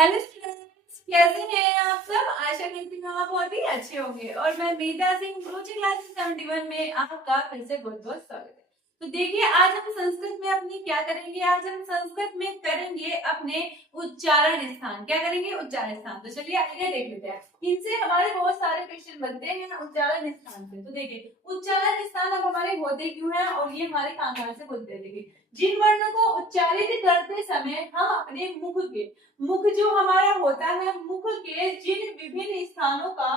Hello students, कैसे हैं आप सब। आशा करती हूँ आप बहुत ही अच्छे होंगे और मैं मीता सिंह गुरुजी क्लास 71 में आपका फिर से बहुत बहुत स्वागत है। तो देखिए, आज हम संस्कृत में अपनी क्या करेंगे, आज हम संस्कृत में करेंगे अपने उच्चारण स्थान। क्या करेंगे? उच्चारण स्थान। तो चलिए आइए देख लेते हैं। इनसे हमारे बहुत सारे क्वेश्चन बनते हैं उच्चारण स्थान से। तो देखिए, उच्चारण स्थान अब हमारे होते क्यों हैं और ये हमारे कहाँ से बोलते हैं। देखिए, जिन वर्णों को उच्चारित करते समय हम अपने मुख जो हमारा होता है, मुख के जिन विभिन्न स्थानों का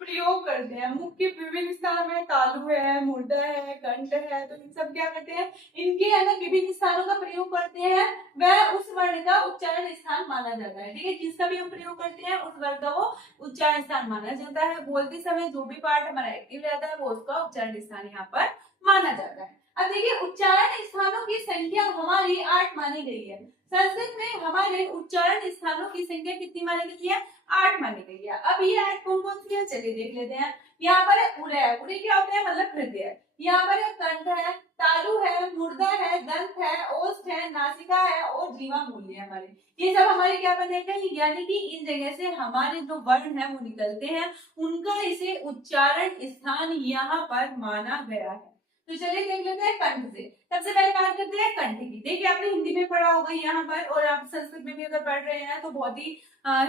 प्रयोग करते हैं, मुख के विभिन्न स्थान में तालु है, मूर्धा है, कंठ है, तो इन सब क्या करते हैं, इनके अलग विभिन्न स्थानों का प्रयोग करते हैं, वह उस वर्ण का उच्चारण स्थान माना जाता है। ठीक है, जिसका भी हम प्रयोग करते हैं उस वर्ण का वो उच्चारण स्थान माना जाता है। बोलते समय जो भी पार्ट हमारा एक्टिव रहता है वो उसका उच्चारण स्थान यहाँ पर माना जाता है। अब देखिए, उच्चारण स्थानों की संख्या हमारी 8 मानी गई है। संस्कृत में हमारे उच्चारण स्थानों की संख्या कितनी मानी गई है? 8 मानी गई है। अब ये 8 कौन कौन सी है, चलिए देख लेते हैं। यहाँ पर है उरय। उरय क्या होता है? मतलब हृदय। यहाँ पर है कंठ है, तालु है, मूर्धा है, दंत है, ओष्ठ है, नासिका है और जीवा मूल्य है हमारे। ये सब हमारे क्या बनेगा, यानी कि इन जगह से हमारे जो वर्ण है वो निकलते हैं, उनका इसे उच्चारण स्थान यहाँ पर माना गया है। तो चलिए देख लेते हैं कंठ से। सबसे पहले बात करते हैं कंठ की। देखिए, आपने हिंदी में पढ़ा होगा यहाँ पर, और आप संस्कृत में भी अगर पढ़ रहे हैं तो बहुत ही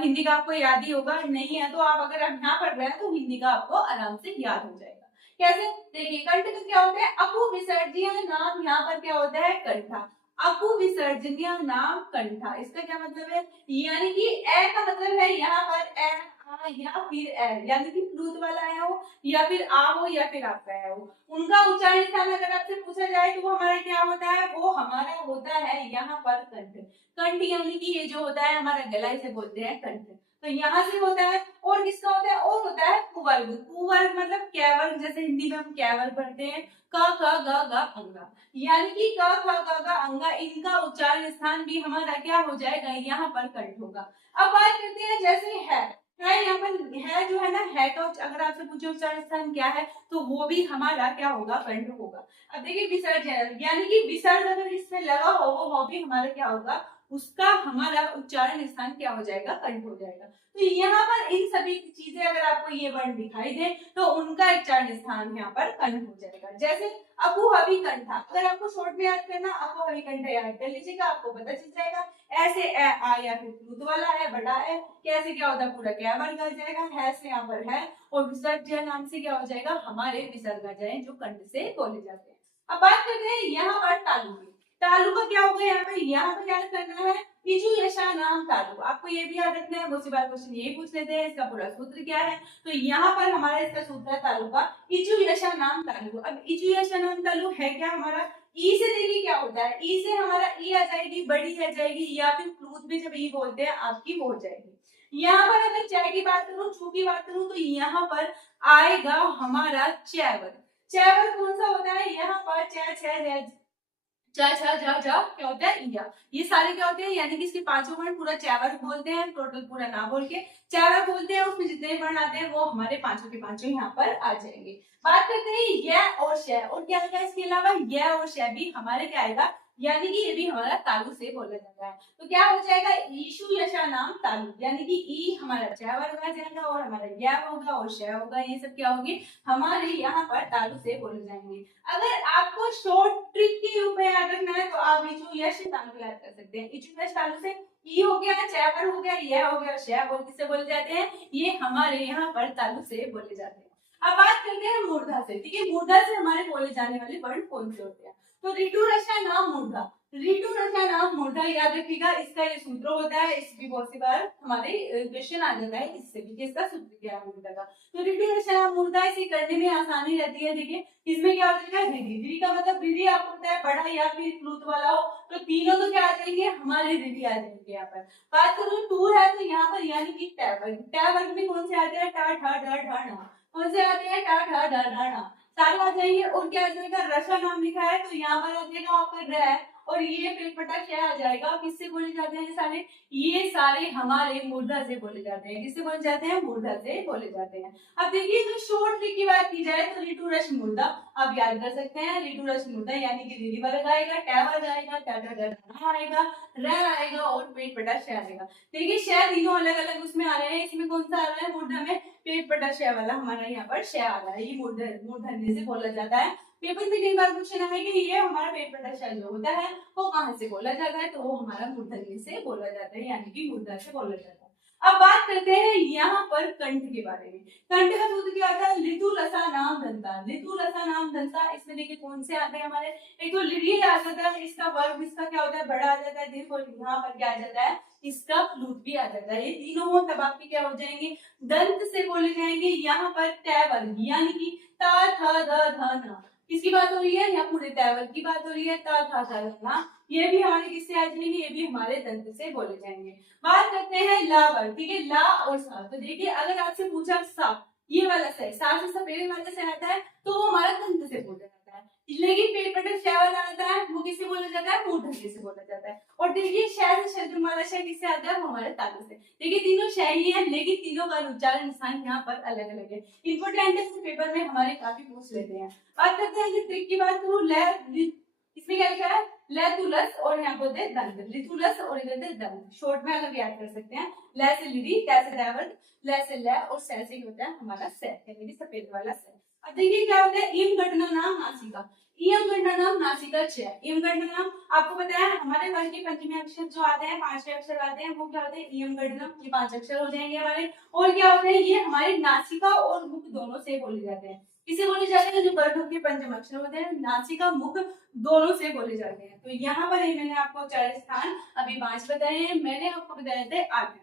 हिंदी का आपको याद ही होगा। नहीं है तो आप अगर आप यहाँ पढ़ रहे हैं तो हिंदी का आपको आराम से याद हो जाएगा। कैसे? देखिए, कंठ का क्या होता है? अकु विसर्जनीय नाम यहाँ पर क्या होता है? कंठा। अकु विसर्जनीय नाम कंठा। इसका क्या मतलब है? यानी कि ए का मतलब है यहाँ पर ए आ या फिर ए, यानी कि प्लूत वाला है हो या फिर आ हो या फिर आपका है हो। उनका उच्चारण स्थान अगर आपसे पूछा जाए तो वो हमारा क्या होता है? वो हमारा होता है यहाँ पर कंठ। कंठ यानी कि ये जो होता है हमारा गला, इसे बोलते हैं कंठ। तो यहाँ से होता है। और किसका होता है? और होता है कुवर्ग। कुवर्ग मतलब कैवर्ग, जैसे हिंदी में हम कैवर्ग पढ़ते हैं, क ख ग घ अंगा, यानी कि क ख ग घ अंगा, इनका उच्चारण स्थान भी हमारा क्या हो जाएगा? यहाँ पर कंठ होगा। अब बात करते हैं जैसे है यहाँ पर है जो है ना, है का अगर आपसे पूछे उच्चारण स्थान क्या है तो वो भी हमारा क्या होगा? कंठ होगा। अब देखिए, विसर्जन यानी कि विसर्ग अगर इसमें लगा हो वो भी हमारा क्या होगा? उसका हमारा उच्चारण स्थान क्या हो जाएगा? कंठ हो जाएगा। तो यहाँ पर इन सभी चीजें अगर आपको ये वर्ण दिखाई दे तो उनका उच्चारण स्थान यहाँ पर कंठ हो जाएगा। जैसे अबू हवि कंठा, अगर आपको शॉर्ट में याद करना, अबू हवि कंठा याद कर लीजिएगा, आपको पता चल जाएगा। ऐसे ए आ या फिर प्लूत वाला है, बड़ा है, कैसे क्या होता है? पूरा क्या वर्ग आ जाएगा, है से यहाँ पर है, और विसर्ग नाम से क्या हो जाएगा? हमारे विसर्ग आ जाए जो कंठ से बोले जाते हैं। अब बात करते हैं यहाँ पर तालु की। तालु का क्या होगा? यहाँ पर याद करना है इजु यशा नाम तालु। आपको ये भी याद रखना है, बहुत सी बार क्वेश्चन ये पूछ लेते हैं इसका पूरा सूत्र क्या है। तो यहाँ पर हमारा इसका सूत्र है तालु का, इजु यशा नाम तालु। अब इजु यशा नाम तालु है क्या हमारा? ई से देखिए क्या होता है, ई से हमारा ई आ जाएगी, बड़ी आ जाएगी, या फिर प्लूत भी जब ई बोलते हैं आपकी हो जाएगी। यहाँ पर अगर च की बात करूं, छू की बात करूं, तो यहाँ पर आएगा हमारा चैवर। चैवर कौन सा होता है? यहाँ पर चा छा जा जा क्या होता है? या। ये सारे क्या होते हैं? यानी कि इसके पांचों वर्ण पूरा चैवर बोलते हैं, टोटल पूरा ना बोल के चैवर बोलते हैं। उसमें जितने वर्ण आते हैं वो हमारे पांचों के पांचों यहाँ पर आ जाएंगे। बात करते हैं य और श, और क्या आएगा इसके अलावा? य और श भी हमारे क्या आएगा? यानी कि ये भी हमारा तालु से बोला जाता है। तो क्या हो जाएगा? ईशु यशा नाम तालु, यानी कि ई हमारा चैवर आ जाएगा और हमारा य होगा और श होगा, ये सब क्या होंगे? हमारे यहाँ पर तालु से बोले जाएंगे। अगर आपको शॉर्ट ट्रिक के रूप में याद रखना है तो आप इचु यश तालु याद कर सकते हैं। इचु यश तालु से ई हो गया, चैवर हो गया, यह हो गया, श बोल किससे बोले जाते हैं? ये हमारे यहाँ पर तालु से बोले जाते हैं। अब बात करते हैं मूर्धा से। ठीक है, मूर्धा से हमारे बोले जाने वाले वर्ण कौन से होते हैं? तो ऋतु रचा नाम मूर्धा। ऋतु रचा नाम मूर्धा याद रखिएगा, इसका ये सूत्र होता है। इस भी बहुत सी बार हमारे क्वेश्चन आ जाता है इससे भी, इसका सूत्र क्या है मूर्धा का। तो ऋतु रचा नाम मूर्धा, इसे करने में आसानी रहती है। देखिए, इसमें क्या हो जाएगा? रिधि। रिधि का मतलब रिधि आपको पता है, बड़ा या फिर प्लूत वाला हो, तो तीनों तो क्या आ जाएंगे? हमारे रिधि आ जाएंगे। यहाँ पर बात करूँ टू है तो यहाँ पर यानी कि टैवर्ग। टैवर्ग में कौन से आते हैं? टा ठा डा ढा णा। कौन से आते हैं? टा ठा डा ढा णा, सारे आ जाएंगे। और क्या आ जाएगा? रसा नाम लिखा है तो यहाँ पर आ जाएगा आपका र और ये पेटपटा श आ जाएगा। किससे बोले जाते हैं सारे? ये सारे हमारे मूर्धा से बोले जाते हैं। किससे बोले जाते हैं? मूर्धा से बोले जाते हैं। अब देखिए जो शॉर्ट ट्रिक की बात की जाए तो ऋतु रस मूर्धा आप याद कर सकते हैं। ऋतु रस मूर्धा यानी कि रीरी वर्ग आएगा, टैवर आएगा, टाटा आएगा, रह आएगा और पेटपटा श आएगा। देखिए श तीनों अलग अलग उसमें आ रहे हैं। इसमें कौन सा आ रहा है? मूर्धा में पेटपटा श वाला हमारा यहाँ पर श आ रहा है। ये मूर्धन्य से बोला जाता है। पेपर में कई बार क्वेश्चन है कि ये हमारा पेटपटा श जो होता है वो कहाँ से बोला जाता है? तो वो हमारा मूर्धन्य से बोला जाता है, यानी कि मूर्धा से बोला जाता है। अब बात करते हैं यहाँ पर कंठ के बारे में। कंठ का सूत्र क्या आता है? लितु लसा नाम दंता। लितु लसा नाम दंता, इसमें देखिए कौन से आते हैं हमारे? एक तो लिरी आ जाता है, इसका वर्ग इसका क्या होता है? बड़ा आ जाता है। देखो यहाँ पर क्या आ जाता है? इसका प्लूत भी आ जाता है। ये तीनों हो तब आपके क्या हो जाएंगे? दंत से बोले जाएंगे। यहाँ पर तय वर्ग यानी कि ता था ध ध न, किसकी बात हो रही है? या पूरे तय वर्ग की बात हो रही है। ता था ध ध न, ये भी हमारे किससे आ जाएंगे? ये भी हमारे दंत से बोले जाएंगे। बात करते हैं ला वर्ग, ठीक है, ला और सा। तो देखिए अगर आपसे पूछा सा, ये वाला सा से सपेरे वाले से आता है तो वो हमारा दंत से बोला जाता है। लेकिन पेटपटा श वाला आता है वो किससे बोला जाता है? मूर्धन्य से बोला जाता है। और देखिए श से शब्द वाला श किससे आता है? वो हमारे तालु से। देखिए तीनों श ही है, लेकिन तीनों का उच्चारण स्थान यहाँ पर अलग अलग है। इंपोर्टेंट है, पेपर में हमारे काफी पूछ लेते हैं। बात करते हैं कि ट्रिक की बात करूँ, इसमें क्या लिखा है? लतुलस और यहाँ बोलते हैं दंत। लितुलस और इधर दंत, शॉर्ट में अगर याद कर सकते हैं। ल से लिरी, ट से डायवर्ट, ल से ल और स से होता है हमारा स, यानी कि सफेद वाला स। अब देखिए क्या होता है? इम घटना नाम नासिका। इम घटना नाम नासिका छ। इम घटना नाम आपको पता है हमारे वर्ग के पंचमी अक्षर जो आते हैं, पांचवें अक्षर आते हैं, वो क्या होते हैं? इम घटना, ये 5 अक्षर हो जाएंगे हमारे। और क्या होते हैं? ये हमारे नासिका और मुख दोनों से बोले जाते हैं। किसे बोले जाते हैं? जो वर्ग के पंचम अक्षर होते हैं, नासिका मुख दोनों से बोले जाते हैं। तो यहाँ पर मैंने आपको 4 स्थान अभी 5 बताए हैं, मैंने आपको बताए थे 8।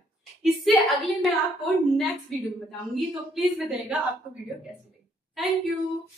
इससे अगले मैं आपको नेक्स्ट वीडियो में बताऊंगी, तो प्लीज बताइएगा आपको वीडियो कैसी लगी। Thank you.